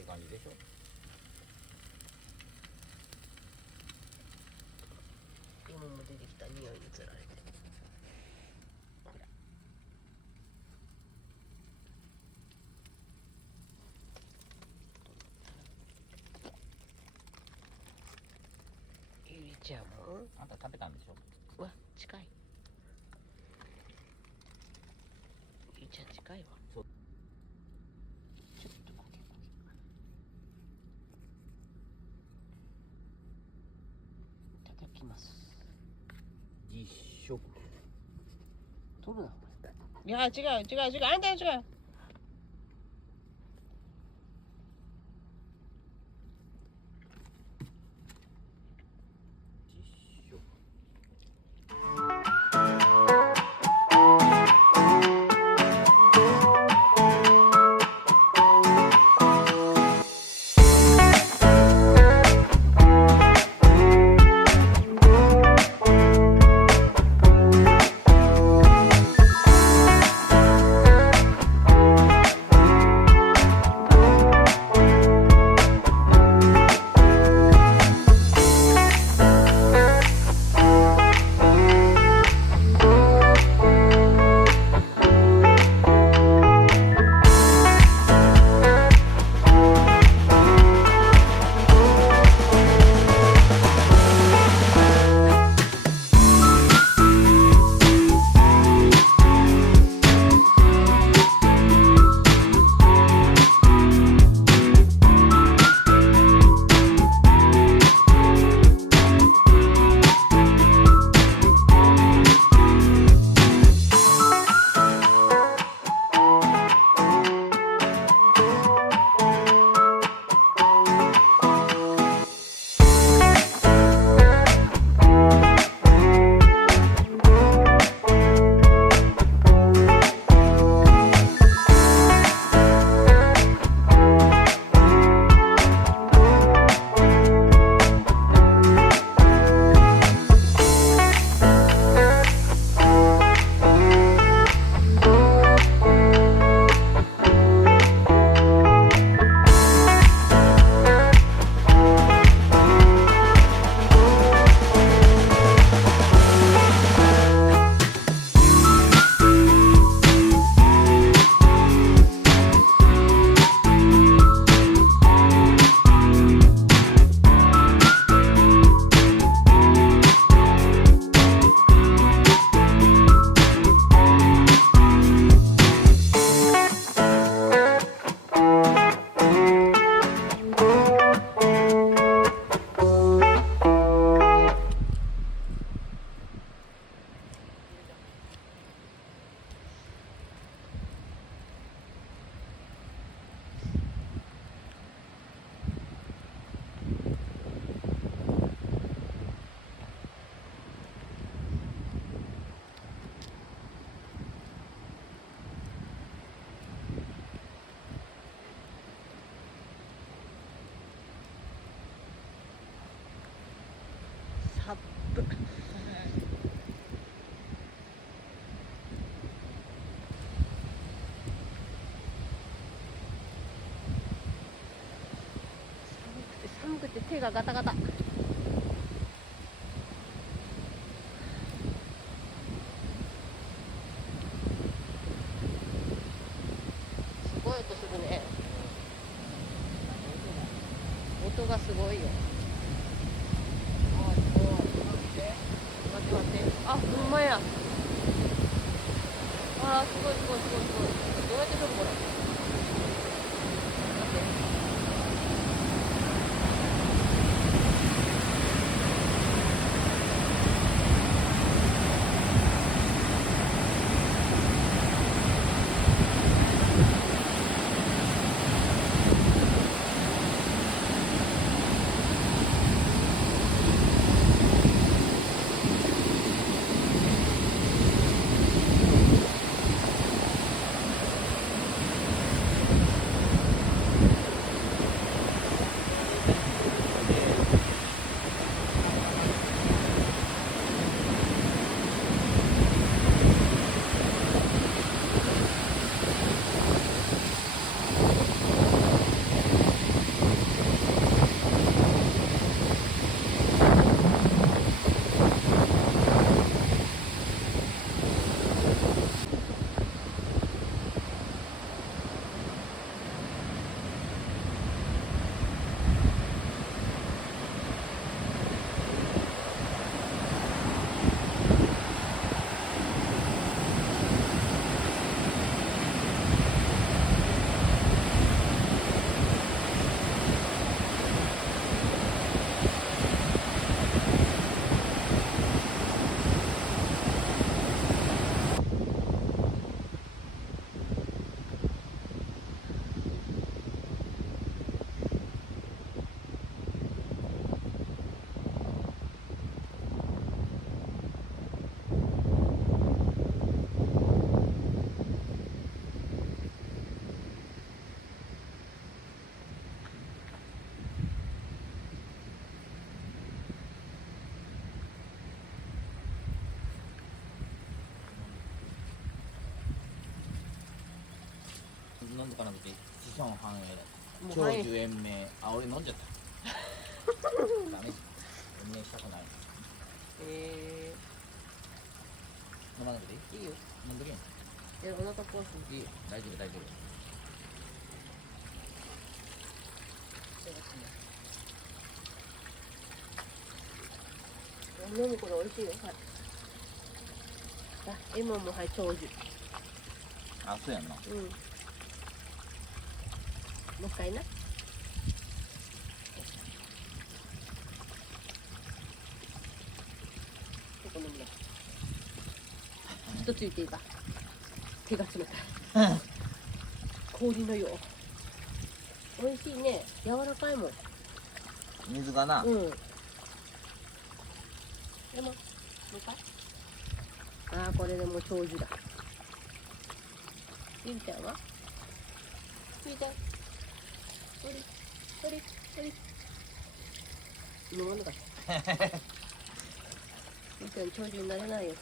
って感じでしょ。今も出てきた匂いにつられて。ゆりちゃんもあんた食べたんでしょ。うわ近い。ゆりちゃん近いわ。そう。ちょっとだけ。いただきます。実食。取るな。いや違うあんた違う。実食。サップ。寒くて手がガタガタ。すごい音するね。音がすごいよ。待って。あ、ほんまや。あー、すごい。どうやって撮るこれ。待って。部からの時子孫繁栄もうはい長寿延命あ俺飲んじゃったダメ延命したくない飲まなくていいいいよ。飲んでるやんお腹壊す。いい大丈夫大丈夫飲むこれ美味しいよ。はい。あ、エモンもはい、長寿。あそうやんなうん。もう一回な。ここ飲むよ。ちょっとついていいか。手が冷たい。氷のよう。美味しいね。柔らかいもん。水がな、うん。でも、もう一回。ああ、これでもう長寿だ。ゆりちゃんはゆりちゃん。おり、おり、おり。飲まなかった。ゆりちゃん長寿になれないよ。